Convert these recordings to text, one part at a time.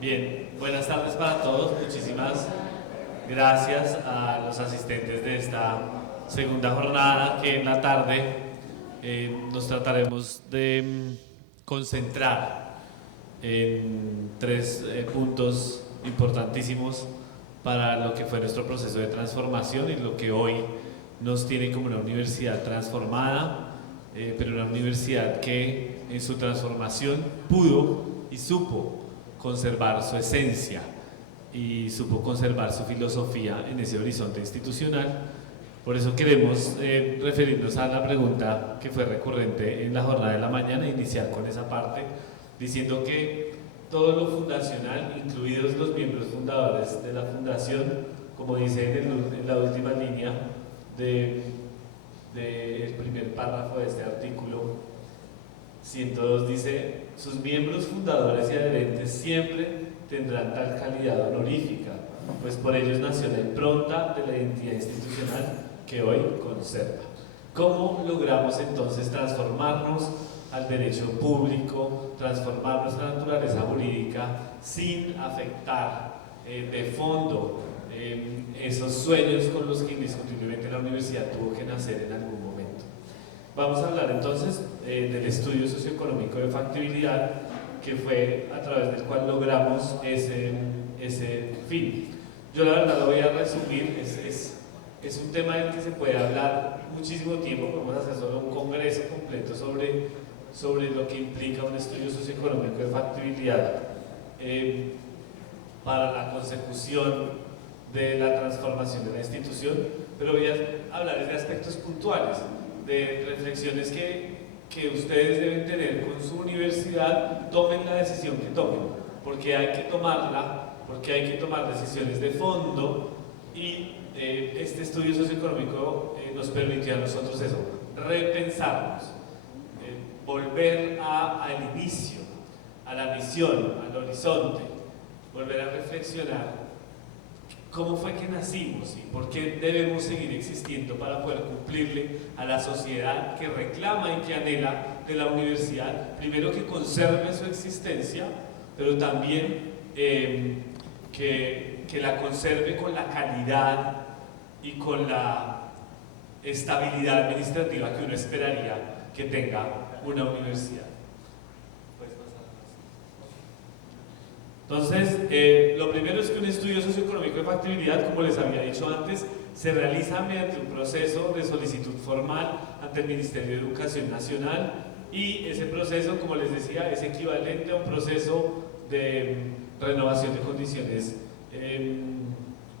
Bien, buenas tardes para todos. Muchísimas gracias a los asistentes de esta segunda jornada que en la tarde nos trataremos de concentrar en tres puntos importantísimos para lo que fue nuestro proceso de transformación y lo que hoy nos tiene como una universidad transformada, pero una universidad que en su transformación pudo y supo conservar su esencia y supo conservar su filosofía en ese horizonte institucional. Por eso queremos referirnos a la pregunta que fue recurrente en la jornada de la mañana, iniciar con esa parte, diciendo que todo lo fundacional, incluidos los miembros fundadores de la fundación, como dice en la última línea del primer párrafo de este artículo 102, dice: sus miembros fundadores y adherentes siempre tendrán tal calidad honorífica, pues por ellos nació la impronta de la identidad institucional que hoy conserva. ¿Cómo logramos entonces transformarnos al derecho público, transformar nuestra naturaleza jurídica sin afectar de fondo esos sueños con los que indiscutiblemente la universidad tuvo que nacer en algún momento? Vamos a hablar entonces del estudio socioeconómico de factibilidad, que fue a través del cual logramos ese fin. Yo la verdad lo voy a resumir, es un tema del que se puede hablar muchísimo tiempo. Podemos hacer solo un congreso completo sobre lo que implica un estudio socioeconómico de factibilidad para la consecución de la transformación de la institución, pero voy a hablar de aspectos puntuales, de reflexiones que ustedes deben tener con su universidad, tomen la decisión que tomen, porque hay que tomarla, porque hay que tomar decisiones de fondo, y este estudio socioeconómico nos permitió a nosotros eso, repensarnos, volver al inicio, a la visión, al horizonte, volver a reflexionar cómo fue que nacimos y por qué debemos seguir existiendo para poder cumplirle a la sociedad que reclama y que anhela de la universidad, primero que conserve su existencia, pero también que la conserve con la calidad y con la estabilidad administrativa que uno esperaría que tenga una universidad. Entonces, lo primero es que un estudio socioeconómico de factibilidad, como les había dicho antes, se realiza mediante un proceso de solicitud formal ante el Ministerio de Educación Nacional, y ese proceso, como les decía, es equivalente a un proceso de renovación de condiciones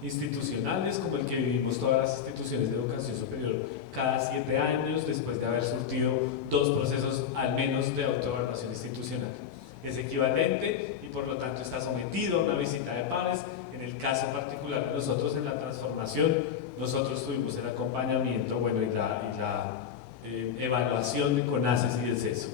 institucionales, como el que vivimos todas las instituciones de educación superior cada 7 años, después de haber surtido 2 procesos al menos de autoevaluación institucional. Es equivalente y por lo tanto está sometido a una visita de pares. En el caso particular de nosotros en la transformación, nosotros tuvimos el acompañamiento, bueno, y la evaluación de CONACES y del CESU.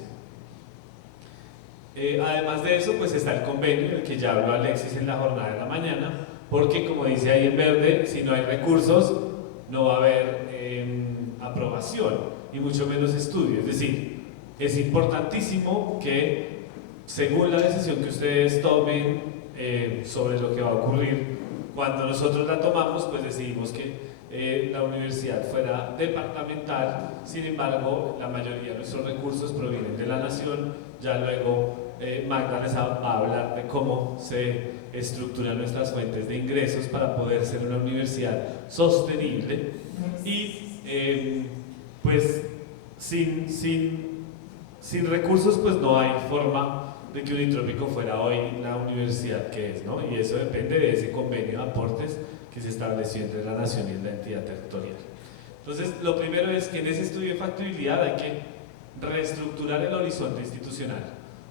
Además de eso, pues está el convenio del que ya habló Alexis en la jornada de la mañana, porque como dice ahí en verde, si no hay recursos no va a haber aprobación y mucho menos estudio. Es decir, es importantísimo que, según la decisión que ustedes tomen sobre lo que va a ocurrir, cuando nosotros la tomamos, pues decidimos que la universidad fuera departamental. Sin embargo, la mayoría de nuestros recursos provienen de la nación. Ya luego Magda les va a hablar de cómo se estructuran nuestras fuentes de ingresos para poder ser una universidad sostenible. Y pues sin recursos pues no hay forma de que Unitrópico fuera hoy la universidad que es, ¿no? Y eso depende de ese convenio de aportes que se estableció entre la nación y la entidad territorial. Entonces, lo primero es que en ese estudio de factibilidad hay que reestructurar el horizonte institucional.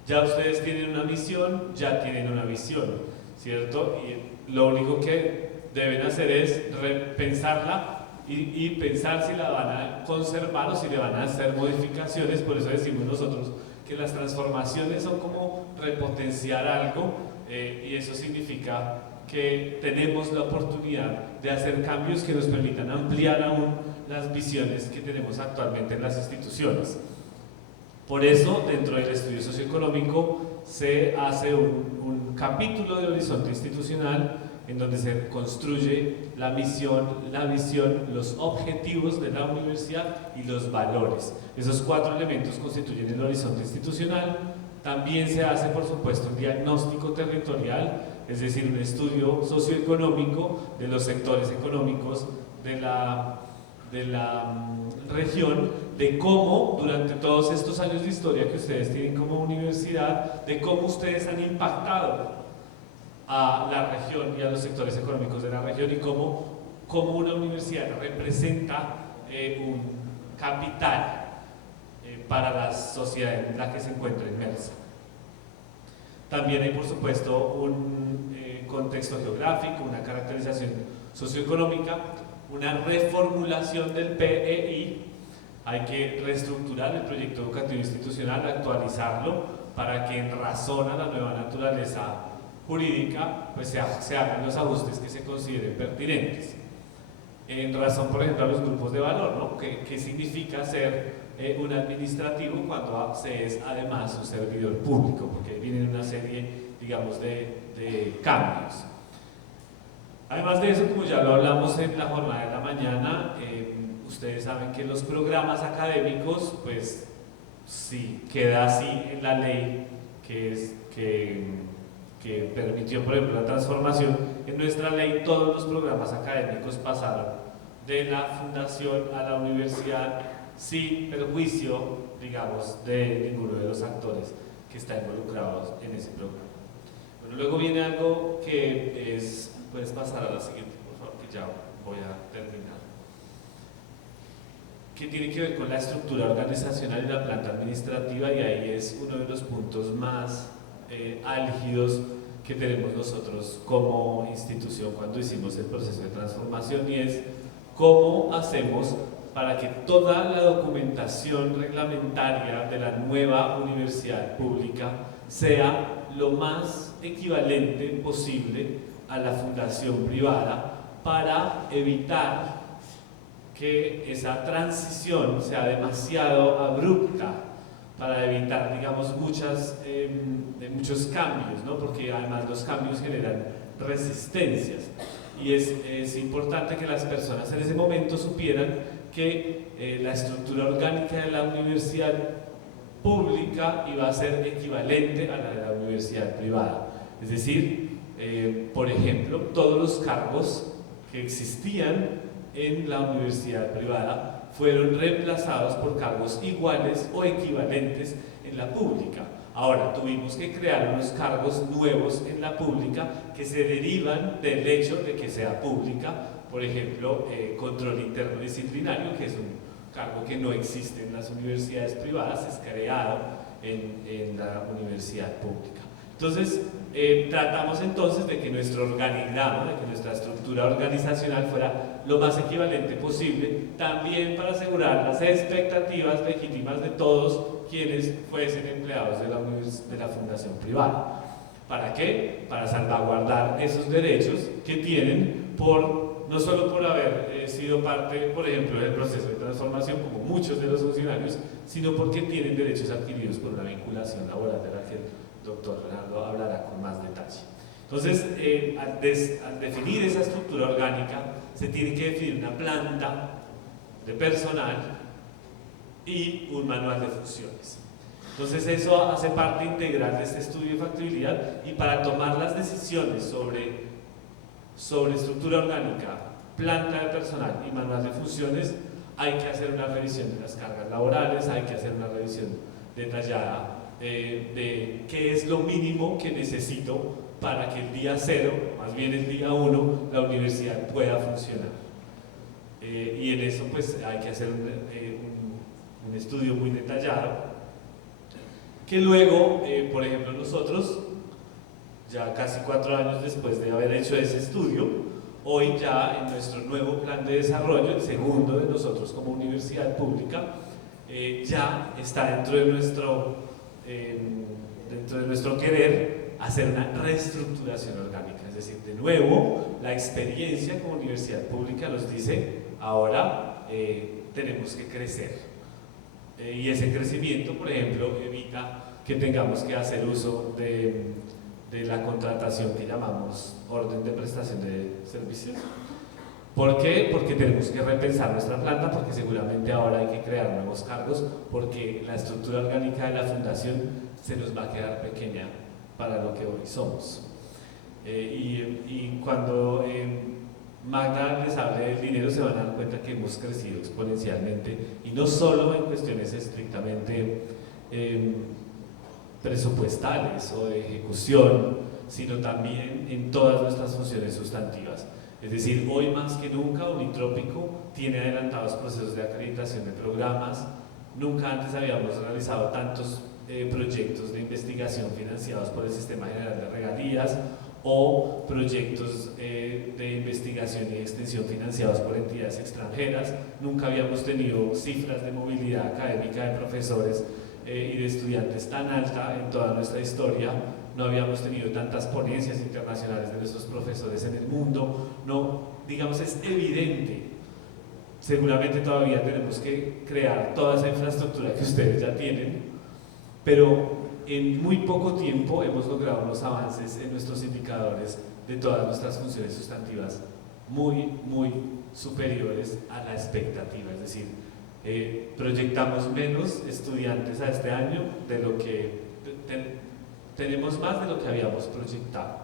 Ya ustedes tienen una misión, ya tienen una visión, ¿cierto? Y lo único que deben hacer es repensarla y pensar si la van a conservar o si le van a hacer modificaciones. Por eso decimos nosotros que las transformaciones son como repotenciar algo, y eso significa que tenemos la oportunidad de hacer cambios que nos permitan ampliar aún las visiones que tenemos actualmente en las instituciones. Por eso, dentro del estudio socioeconómico, se hace un capítulo de horizonte institucional en donde se construye la misión, la visión, los objetivos de la universidad y los valores. Esos 4 elementos constituyen el horizonte institucional. También se hace, por supuesto, un diagnóstico territorial, es decir, un estudio socioeconómico de los sectores económicos de la región, de cómo durante todos estos años de historia que ustedes tienen como universidad, de cómo ustedes han impactado a la región y a los sectores económicos de la región y cómo una universidad representa un capital para la sociedad en la que se encuentra inmersa. También hay, por supuesto, un contexto geográfico, una caracterización socioeconómica, una reformulación del PEI. Hay que reestructurar el proyecto educativo institucional, actualizarlo para que en razón a la nueva naturaleza jurídica pues se hagan los ajustes que se consideren pertinentes. En razón, por ejemplo, a los grupos de valor, ¿no? ¿Qué significa ser un administrativo cuando se es además un servidor público? Porque vienen una serie, digamos, de cambios. Además de eso, como ya lo hablamos en la jornada de la mañana, ustedes saben que los programas académicos, pues sí, queda así en la ley que permitió, por ejemplo, la transformación. En nuestra ley todos los programas académicos pasaron de la fundación a la universidad sin perjuicio, digamos, de ninguno de los actores que están involucrados en ese programa. Bueno, luego viene algo que es... Puedes pasar a la siguiente, por favor, que ya voy a terminar. Que tiene que ver con la estructura organizacional y la planta administrativa, y ahí es uno de los puntos más álgidos que tenemos nosotros como institución cuando hicimos el proceso de transformación, y es cómo hacemos para que toda la documentación reglamentaria de la nueva universidad pública sea lo más equivalente posible a la fundación privada, para evitar que esa transición sea demasiado abrupta, para evitar, digamos, muchos cambios, ¿no? Porque además los cambios generan resistencias, y es importante que las personas en ese momento supieran que la estructura orgánica de la universidad pública iba a ser equivalente a la de la universidad privada. Es decir, por ejemplo, todos los cargos que existían en la universidad privada fueron reemplazados por cargos iguales o equivalentes en la pública. Ahora, tuvimos que crear unos cargos nuevos en la pública que se derivan del hecho de que sea pública. Por ejemplo, control interno disciplinario, que es un cargo que no existe en las universidades privadas, es creado en la universidad pública. Entonces, tratamos entonces de que nuestro organigrama, de que nuestra estructura organizacional fuera lo más equivalente posible, también para asegurar las expectativas legítimas de todos quienes fuesen empleados de la fundación privada. ¿Para qué? Para salvaguardar esos derechos que tienen no solo por haber sido parte, por ejemplo, del proceso de transformación, como muchos de los funcionarios, sino porque tienen derechos adquiridos por una vinculación laboral de la que el doctor Leonardo hablará con más detalle. Entonces, al definir esa estructura orgánica, se tiene que definir una planta de personal y un manual de funciones. Entonces, eso hace parte integral de este estudio de factibilidad, y para tomar las decisiones sobre estructura orgánica, planta de personal y manual de funciones, hay que hacer una revisión de las cargas laborales, hay que hacer una revisión detallada de qué es lo mínimo que necesito para que el día 0, más bien el día 1, la universidad pueda funcionar. Y en eso pues hay que hacer un estudio muy detallado, que luego, por ejemplo, nosotros, ya casi 4 años después de haber hecho ese estudio, hoy ya en nuestro nuevo plan de desarrollo, el segundo de nosotros como universidad pública, ya está dentro de nuestro querer hacer una reestructuración orgánica. Es decir, de nuevo, la experiencia como universidad pública nos dice, ahora tenemos que crecer. Y ese crecimiento, por ejemplo, evita que tengamos que hacer uso de la contratación que llamamos orden de prestación de servicios. ¿Por qué? Porque tenemos que repensar nuestra planta, porque seguramente ahora hay que crear nuevos cargos, porque la estructura orgánica de la fundación se nos va a quedar pequeña para lo que hoy somos. Y cuando Magda les hable del dinero, se van a dar cuenta que hemos crecido exponencialmente, y no solo en cuestiones estrictamente presupuestales o de ejecución, sino también en todas nuestras funciones sustantivas. Es decir, hoy más que nunca Unitrópico tiene adelantados procesos de acreditación de programas. Nunca antes habíamos realizado tantos proyectos de investigación financiados por el Sistema General de Regalías o proyectos de investigación y extensión financiados por entidades extranjeras. Nunca habíamos tenido cifras de movilidad académica de profesores y de estudiantes tan alta en toda nuestra historia. No habíamos tenido tantas ponencias internacionales de nuestros profesores en el mundo. No, digamos, es evidente. Seguramente todavía tenemos que crear toda esa infraestructura que ustedes ya tienen, pero en muy poco tiempo hemos logrado unos avances en nuestros indicadores de todas nuestras funciones sustantivas muy superiores a la expectativa. Es decir, proyectamos menos estudiantes a este año de lo que tenemos más de lo que habíamos proyectado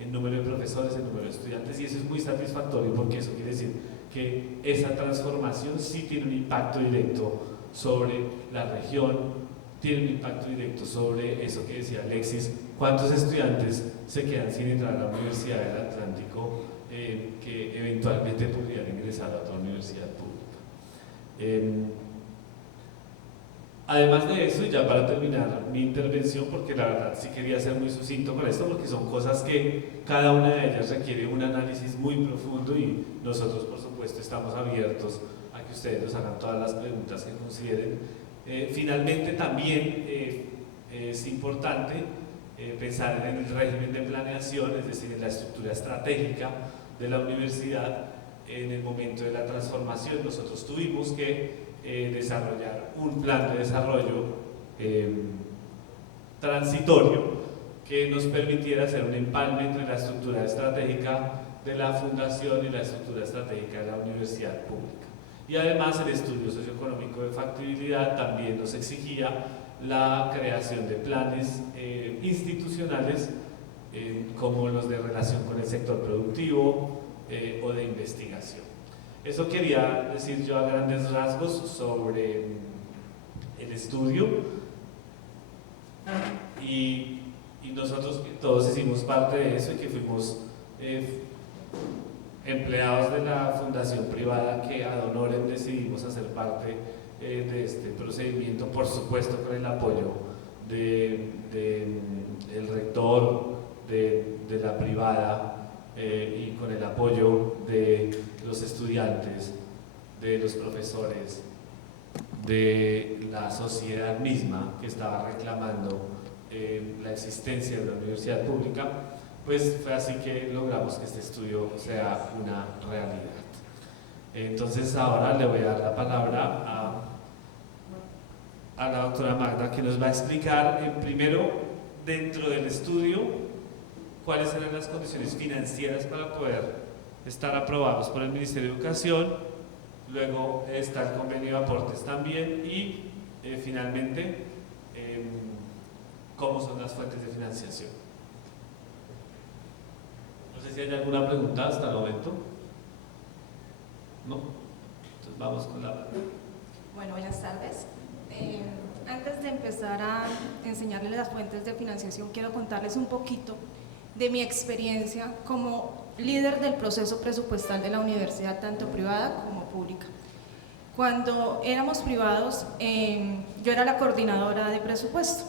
en número de profesores, en número de estudiantes, y eso es muy satisfactorio, porque eso quiere decir que esa transformación sí tiene un impacto directo sobre la región, tiene un impacto directo sobre eso que decía Alexis: cuántos estudiantes se quedan sin entrar a la Universidad del Atlántico que eventualmente podrían ingresar a otra universidad pública. Además de eso, y ya para terminar mi intervención, porque la verdad sí quería ser muy sucinto con esto, porque son cosas que cada una de ellas requiere un análisis muy profundo, y nosotros por supuesto estamos abiertos a que ustedes nos hagan todas las preguntas que consideren. Finalmente también es importante pensar en el régimen de planeación, es decir, en la estructura estratégica de la universidad. En el momento de la transformación nosotros tuvimos que desarrollar un plan de desarrollo transitorio que nos permitiera hacer un empalme entre la estructura estratégica de la fundación y la estructura estratégica de la universidad pública. Y además el estudio socioeconómico de factibilidad también nos exigía la creación de planes institucionales como los de relación con el sector productivo o de investigación. Eso quería decir yo a grandes rasgos sobre el estudio, y nosotros todos hicimos parte de eso, y que fuimos empleados de la fundación privada que ad honorem decidimos hacer parte de este procedimiento, por supuesto con el apoyo del rector de la privada, y con el apoyo de los estudiantes, de los profesores, de la sociedad misma que estaba reclamando la existencia de la universidad pública. Pues fue así que logramos que este estudio sea una realidad. Entonces ahora le voy a dar la palabra a la doctora Magda, que nos va a explicar primero, dentro del estudio, cuáles eran las condiciones financieras para poder estar aprobados por el Ministerio de Educación. Luego está el convenio de aportes también, y finalmente cómo son las fuentes de financiación. No sé si hay alguna pregunta hasta el momento. ¿No? Entonces vamos con la... Bueno, buenas tardes. Antes de empezar a enseñarles las fuentes de financiación, quiero contarles un poquito de mi experiencia como líder del proceso presupuestal de la universidad, tanto privada como pública. Cuando éramos privados, yo era la coordinadora de presupuesto.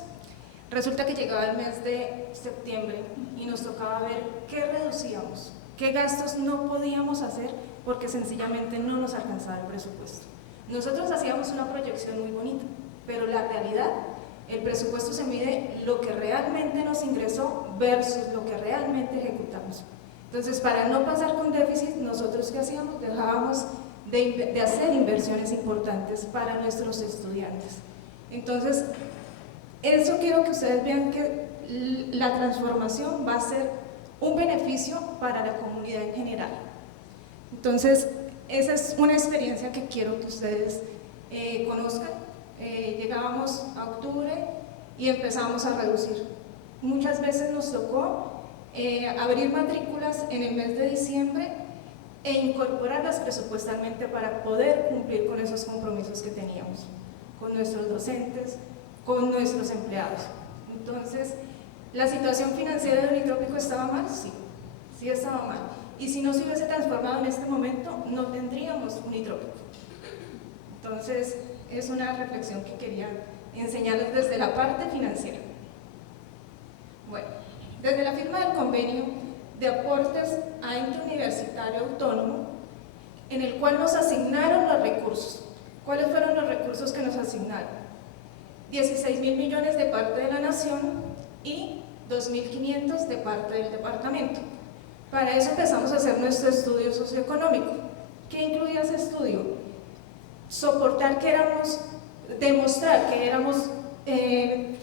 Resulta que llegaba el mes de septiembre y nos tocaba ver qué reducíamos, qué gastos no podíamos hacer porque sencillamente no nos alcanzaba el presupuesto. Nosotros hacíamos una proyección muy bonita, pero la realidad, el presupuesto se mide lo que realmente nos ingresó versus lo que realmente ejecutamos. Entonces, para no pasar con déficit, nosotros ¿qué hacíamos? Dejábamos de hacer inversiones importantes para nuestros estudiantes. Entonces, Eso quiero que ustedes vean que la transformación va a ser un beneficio para la comunidad en general. Entonces, esa es una experiencia que quiero que ustedes conozcan. Llegábamos a octubre y empezamos a reducir. Muchas veces nos tocó abrir matrículas en el mes de diciembre e incorporarlas presupuestalmente para poder cumplir con esos compromisos que teníamos, con nuestros docentes, con nuestros empleados. Entonces, ¿la situación financiera de Unitrópico estaba mal? Sí, sí estaba mal. Y si no se hubiese transformado en este momento, no tendríamos Unitrópico. Entonces, es una reflexión que quería enseñarles desde la parte financiera. Bueno, desde la firma del convenio de aportes a ente universitario autónomo, en el cual nos asignaron los recursos. ¿Cuáles fueron los recursos que nos asignaron? 16.000 millones de parte de la Nación y 2.500 de parte del departamento. Para eso empezamos a hacer nuestro estudio socioeconómico. ¿Qué incluía ese estudio? Demostrar que éramos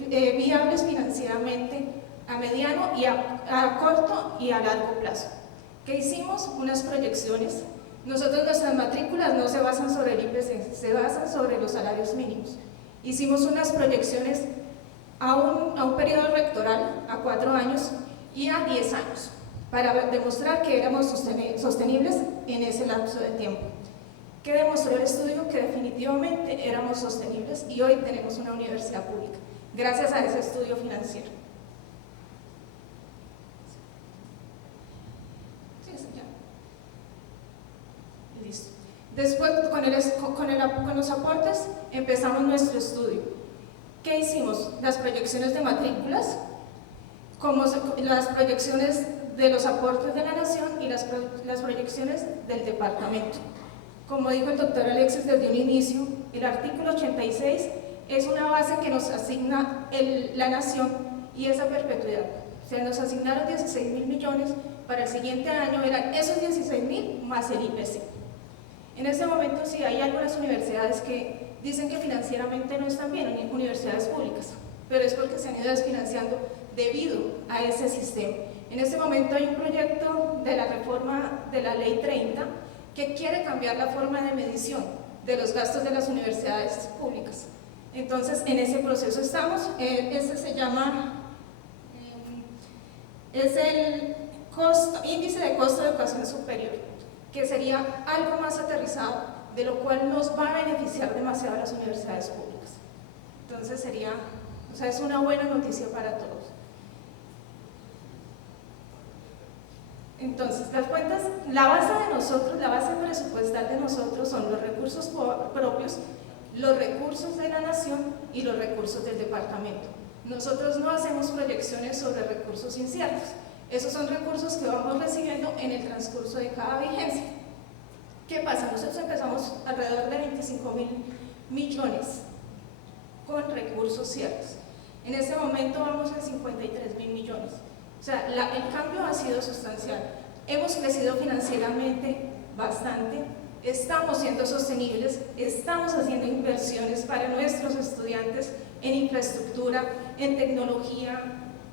viables financieramente a mediano y a corto y a largo plazo. ¿Qué hicimos? Unas proyecciones. Nosotros, nuestras matrículas no se basan sobre el IPC, se basan sobre los salarios mínimos. Hicimos unas proyecciones a un periodo rectoral, a 4 años y a 10 años, para demostrar que éramos sostenibles en ese lapso de tiempo. ¿Qué demostró el estudio? Que definitivamente éramos sostenibles y hoy tenemos una universidad pública, gracias a ese estudio financiero. Listo. Después, con los aportes, empezamos nuestro estudio. ¿Qué hicimos? Las proyecciones de matrículas, como las proyecciones de los aportes de la Nación y las proyecciones del departamento. Como dijo el doctor Alexis desde un inicio, el artículo 86 es una base que nos asigna la Nación y esa perpetuidad. O sea, nos asignaron 16.000 millones, para el siguiente año eran esos 16.000 más el IPC. En este momento sí hay algunas universidades que dicen que financieramente no están bien, universidades públicas, pero es porque se han ido desfinanciando debido a ese sistema. En este momento hay un proyecto de la reforma de la Ley 30 que quiere cambiar la forma de medición de los gastos de las universidades públicas. Entonces, en ese proceso estamos. Ese se llama, es el índice de costo de educación superior, que sería algo más aterrizado, de lo cual nos va a beneficiar demasiado a las universidades públicas. Entonces es una buena noticia para todos. Entonces, las cuentas, la base presupuestal de nosotros son los recursos propios, los recursos de la Nación y los recursos del departamento. Nosotros no hacemos proyecciones sobre recursos inciertos. Esos son recursos que vamos recibiendo en el transcurso de cada vigencia. ¿Qué pasa? Nosotros empezamos alrededor de 25.000 millones con recursos ciertos. En este momento vamos en 53.000 millones. O sea, el cambio ha sido sustancial. Hemos crecido financieramente bastante, estamos siendo sostenibles, estamos haciendo inversiones para nuestros estudiantes en infraestructura, en tecnología.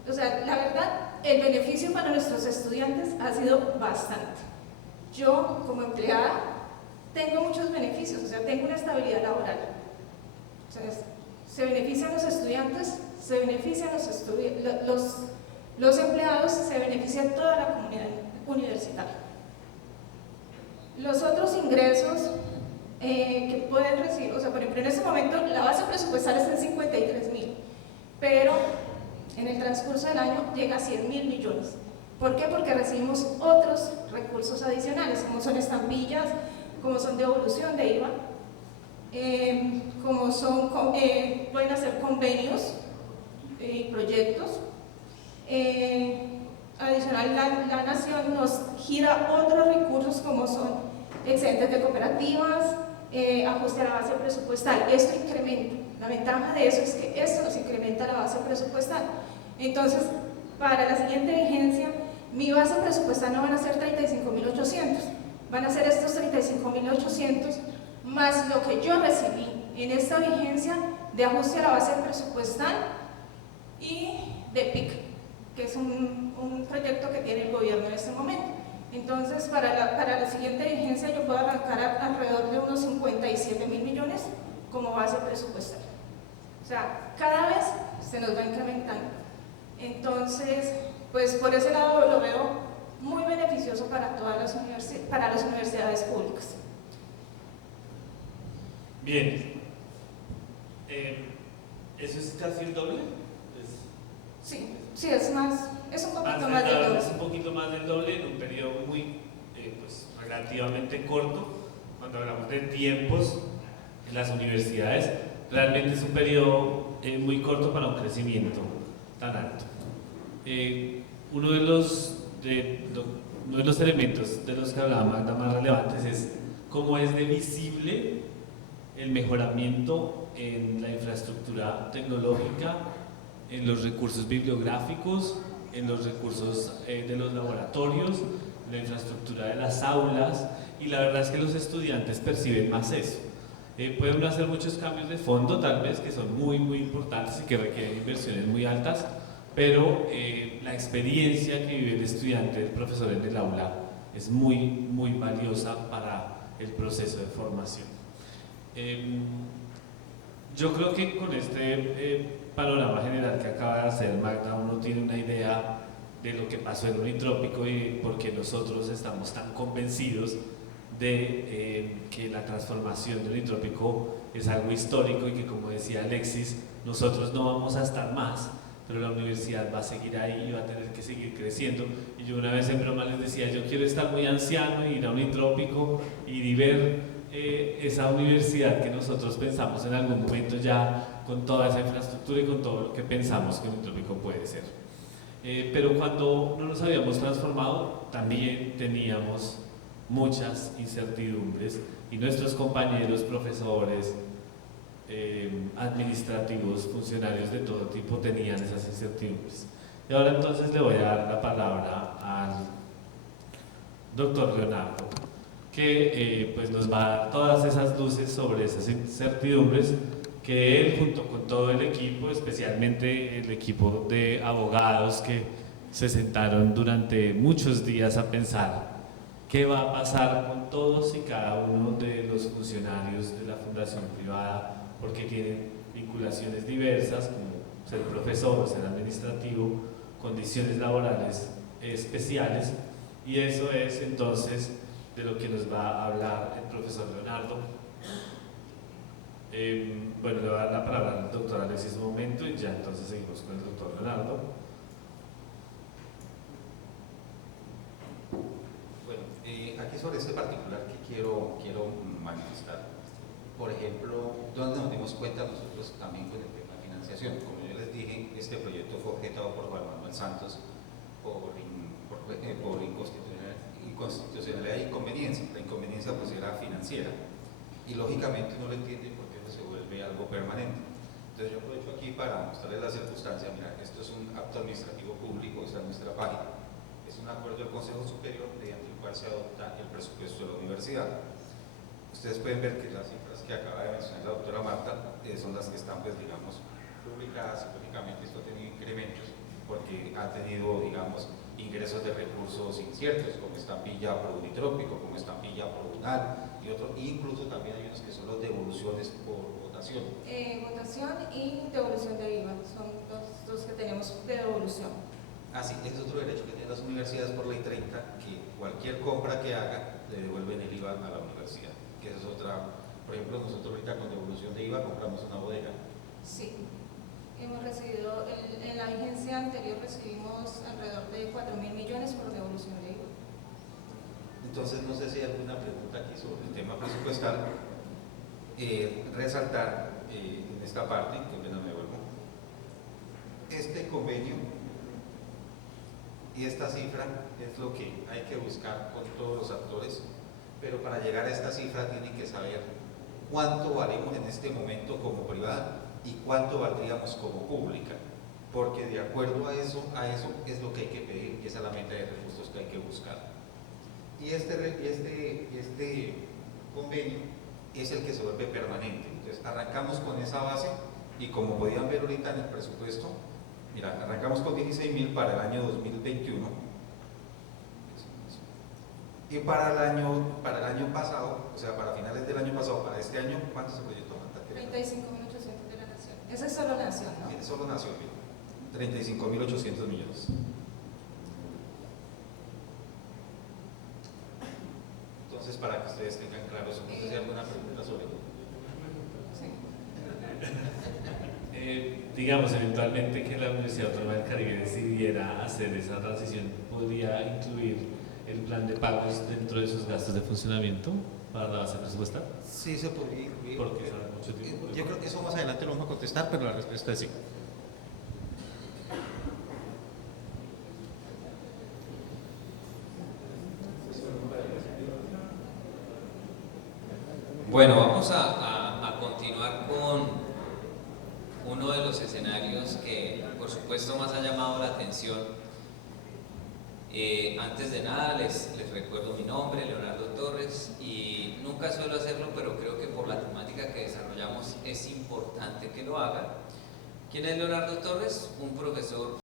O sea, la verdad, el beneficio para nuestros estudiantes ha sido bastante. Yo, como empleada, tengo muchos beneficios, o sea, tengo una estabilidad laboral. O sea, se benefician los estudiantes, se benefician los empleados, se beneficia toda la comunidad universitaria. Los otros ingresos que pueden recibir, o sea, por ejemplo, en este momento la base presupuestal está en 53.000, pero en el transcurso del año llega a 100.000 millones. ¿Por qué? Porque recibimos otros recursos adicionales, como son estampillas, como son devolución de IVA, como son, pueden hacer convenios y proyectos. Adicional, la Nación nos gira otros recursos como son excedentes de cooperativas, ajuste a la base presupuestal. Esto incrementa, la ventaja de eso es que esto nos incrementa la base presupuestal. Entonces, para la siguiente vigencia, mi base presupuestal no van a ser 35.800, van a ser estos 35.800 más lo que yo recibí en esta vigencia de ajuste a la base presupuestal y de PIC, que es un proyecto que tiene el gobierno en este momento. Entonces, para la siguiente vigencia yo puedo arrancar alrededor de unos 57.000 millones como base presupuestal. O sea, cada vez se nos va incrementando. Entonces, pues por ese lado lo veo muy beneficioso para todas las universidades públicas. Bien. ¿Eso es casi el doble? Sí, es un poquito más del doble. Es un poquito más del doble en un periodo muy, pues, relativamente corto. Cuando hablamos de tiempos en las universidades, realmente es un periodo muy corto para un crecimiento tan alto. Uno de los elementos de los que hablaba Magda más relevantes es cómo es de visible el mejoramiento en la infraestructura tecnológica, en los recursos bibliográficos, en los recursos de los laboratorios, la infraestructura de las aulas, y la verdad es que los estudiantes perciben más eso. Pueden hacer muchos cambios de fondo, tal vez, que son muy importantes y que requieren inversiones muy altas, pero la experiencia que vive el estudiante, el profesor en el aula, es muy valiosa para el proceso de formación. Yo creo que con este panorama general que acaba de hacer Magda, uno tiene una idea de lo que pasó en Unitrópico y por qué nosotros estamos tan convencidos de que la transformación de Unitrópico es algo histórico y que, como decía Alexis, nosotros no vamos a estar más, pero la universidad va a seguir ahí y va a tener que seguir creciendo. Y yo una vez en broma les decía, yo quiero estar muy anciano y ir a Unitrópico y ver esa universidad que nosotros pensamos en algún momento ya con toda esa infraestructura y con todo lo que pensamos que Unitrópico puede ser. Pero cuando no nos habíamos transformado, también teníamos muchas incertidumbres y nuestros compañeros, profesores, administrativos, funcionarios de todo tipo tenían esas incertidumbres. Y ahora entonces le voy a dar la palabra al doctor Leonardo, que pues nos va a dar todas esas luces sobre esas incertidumbres que él, junto con todo el equipo, especialmente el equipo de abogados que se sentaron durante muchos días a pensar qué va a pasar con todos y cada uno de los funcionarios de la fundación privada, porque tienen vinculaciones diversas, como ser profesor o ser administrativo, condiciones laborales especiales, y eso es entonces de lo que nos va a hablar el profesor Leonardo. Bueno, le voy a dar la palabra al doctor Alexis un momento y ya entonces seguimos con el doctor Leonardo. Bueno, aquí sobre este particular que quiero manifestar, por ejemplo, donde nos dimos cuenta nosotros también con el tema de financiación. Como yo les dije, este proyecto fue objetado por Juan Manuel Santos por inconstitucionalidad e inconveniencia. La inconveniencia pues era financiera y lógicamente uno lo entiende porque eso se vuelve algo permanente. Entonces yo aprovecho aquí para mostrarles la circunstancia. Mira, esto es un acto administrativo público, está en nuestra página. Es un acuerdo del Consejo Superior mediante el cual se adopta el presupuesto de la universidad. Ustedes pueden ver que las cifras que acaba de mencionar la doctora Marta son las que están, pues, digamos, publicadas. Lógicamente esto ha tenido incrementos porque ha tenido, digamos, ingresos de recursos inciertos, como estampilla pro Unitrópico, como estampilla pro UNAL y otros, incluso también hay unos que son los devoluciones por votación. Votación y devolución de IVA son los dos que tenemos de devolución. Sí, ese es otro derecho que tienen las universidades por ley 30, que cualquier compra que haga le devuelven el IVA a la universidad, que esa es otra. Por ejemplo, nosotros ahorita con devolución de IVA compramos una bodega. Sí, hemos recibido, en la vigencia anterior recibimos alrededor de 4.000 millones por devolución de IVA. Entonces, no sé si hay alguna pregunta aquí sobre el tema presupuestal. Resaltar en esta parte, que apenas me vuelvo, este convenio y esta cifra es lo que hay que buscar con todos los actores, pero para llegar a esta cifra tienen que saber cuánto valemos en este momento como privada y cuánto valdríamos como pública, porque de acuerdo a eso es lo que hay que pedir, y esa es la meta de recursos que hay que buscar. Y este convenio es el que se vuelve permanente. Entonces arrancamos con esa base y como podían ver ahorita en el presupuesto, Mira, arrancamos con 16.000 para el año 2021 y para el año pasado, o sea, para finales del año pasado, para este año, ¿cuánto se proyectó? 35.800 de la nación. Esa es solo nación, ¿no? Sí, solo nació, 35.800 millones. Entonces, para que ustedes tengan claro, no sé si hay alguna pregunta sobre eso. Sí. Digamos, eventualmente que la Universidad Autónoma del Caribe decidiera hacer esa transición, ¿podría incluir el plan de pagos dentro de sus gastos de funcionamiento para la base presupuestal? Sí, se podría incluir. Porque será mucho tiempo. Yo creo que eso más adelante lo vamos a contestar, pero la respuesta es sí. Bueno, vamos a continuar con uno de los escenarios que por supuesto más ha llamado la atención. Antes de nada les recuerdo mi nombre, Leonardo Torres, y nunca suelo hacerlo, pero creo que por la temática que desarrollamos es importante que lo haga. ¿Quién es Leonardo Torres? Un profesor